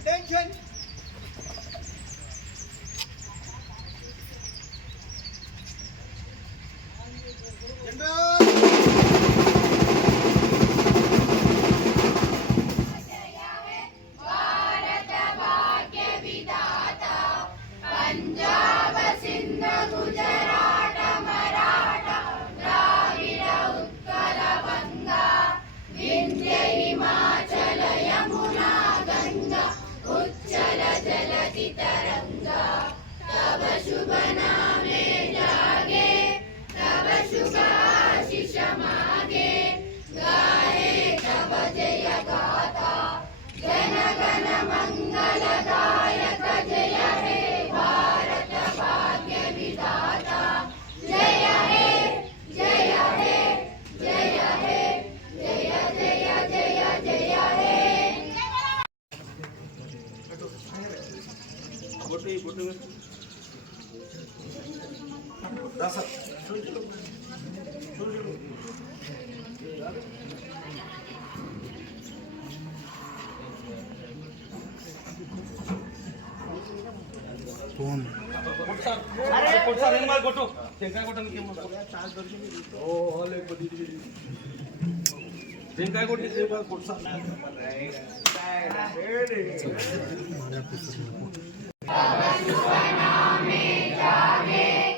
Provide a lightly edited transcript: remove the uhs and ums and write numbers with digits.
Attention! Punjab Sindh Gujarat Maratha Dravid Utkal बंगा विंध्य हिमाचल यमुना गंगा उच्चल जलधि तरंगा तब शुभ नामे जागे तब शुभ आशीष मागे गाए तब जय गाथा जन गण मंगल दायक जय हे भारत भाग्य विधाता जय हे जय हे जय हे जय जय जय जय हे కొట్టు టెంకాయ కొట్టడానికి టెంకాయ కొట్టి तब शुभ नामे जागे